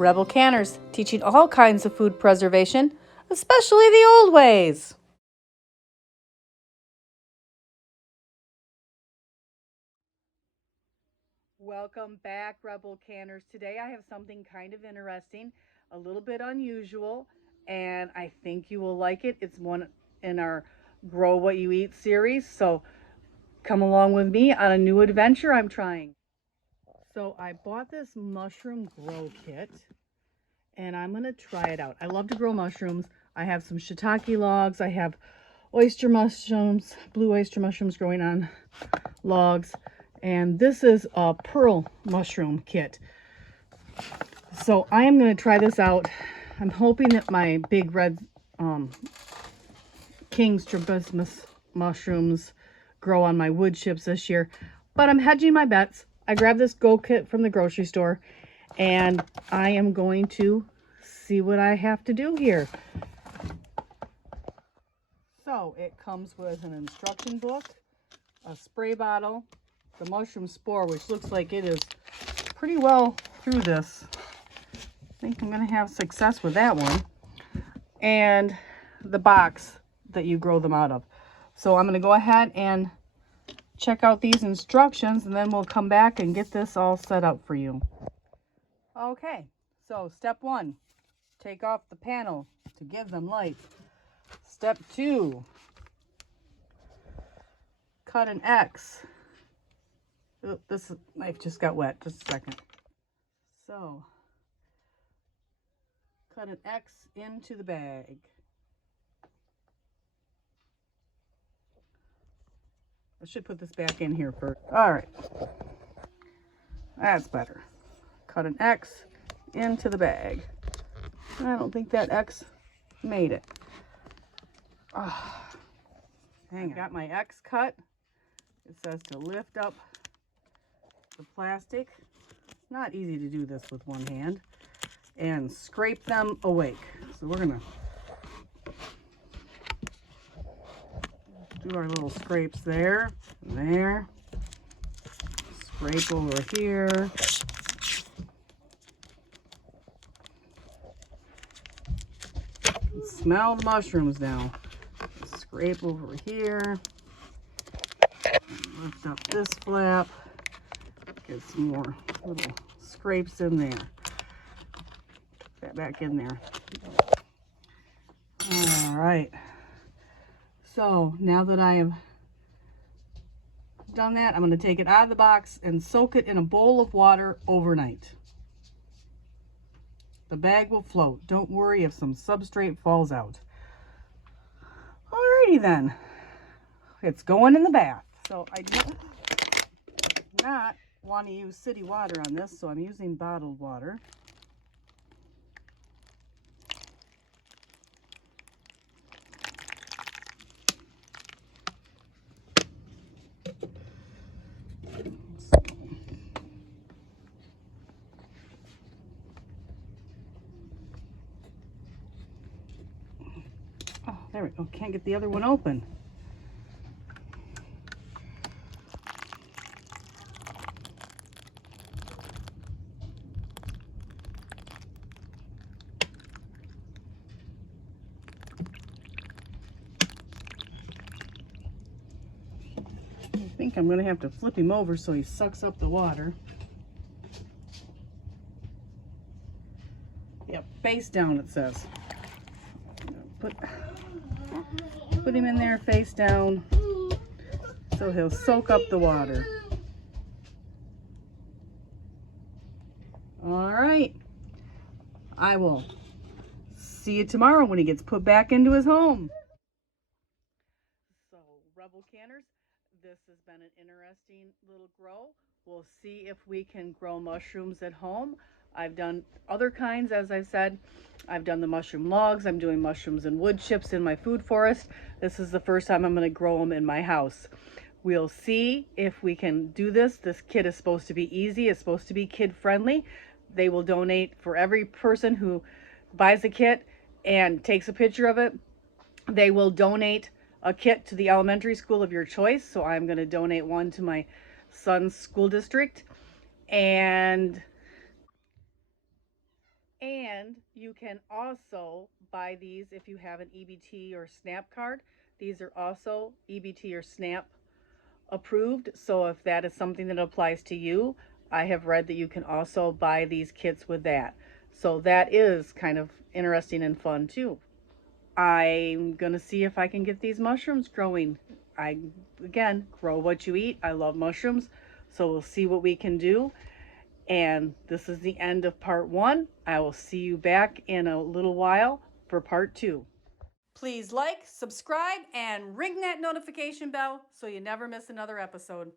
Rebel Canners, teaching all kinds of food preservation, especially the old ways. Welcome back, Rebel Canners. Today I have something kind of interesting, a little bit unusual, and I think you will like it. It's one in our Grow What You Eat series, so come along with me on a new adventure I'm trying. So I bought this mushroom grow kit, and I'm going to try it out. I love to grow mushrooms. I have some shiitake logs. I have oyster mushrooms, blue oyster mushrooms growing on logs. And this is a pearl mushroom kit. So I am going to try this out. I'm hoping that my big red king strabismus mushrooms grow on my wood chips this year. But I'm hedging my bets. I grabbed this Go kit from the grocery store, and I am going to see what I have to do here. So it comes with an instruction book, a spray bottle, the mushroom spore, which looks like it is pretty well through this. I think I'm going to have success with that one. And the box that you grow them out of. So I'm going to go ahead and check out these instructions, and then we'll come back and get this all set up for you. Okay, so step 1, take off the panel to give them light. Step 2, cut an X. Oh, this knife just got wet. Just a second. So, cut an X into the bag. I should put this back in here first. All right. That's better. Cut an X into the bag. I don't think that X made it. Oh, hang on. Got my X cut. It says to lift up the plastic. Not easy to do this with one hand. And scrape them awake. So we're going to do our little scrapes there, there. Scrape over here. Smell the mushrooms now. Scrape over here. Lift up this flap. Get some more little scrapes in there. Put that back in there. All right. So now that I have done that, I'm going to take it out of the box and soak it in a bowl of water overnight. The bag will float. Don't worry if some substrate falls out. Alrighty then. It's going in the bath. So I do not want to use city water on this, so I'm using bottled water. Oh, there we go. Can't get the other one open. I think I'm going to have to flip him over so he sucks up the water. Yep, face down it says. Put him in there face down so he'll soak up the water. All right. I will see you tomorrow when he gets put back into his home. So, Rebel Canners, this has been an interesting little grow. We'll see if we can grow mushrooms at home. I've done other kinds, as I've said. I've done the mushroom logs. I'm doing mushrooms and wood chips in my food forest. This is the first time I'm going to grow them in my house. We'll see if we can do this. This kit is supposed to be easy. It's supposed to be kid-friendly. They will donate for every person who buys a kit and takes a picture of it. They will donate a kit to the elementary school of your choice. So I'm going to donate one to my son's school district. And And you can also buy these if you have an EBT or SNAP card. These are also EBT or SNAP approved. So if that is something that applies to you, I have read that you can also buy these kits with that. So that is kind of interesting and fun too. I'm going to see if I can get these mushrooms growing. Again, grow what you eat. I love mushrooms. So we'll see what we can do. And this is the end of part 1. I will see you back in a little while for part 2. Please like, subscribe, and ring that notification bell so you never miss another episode.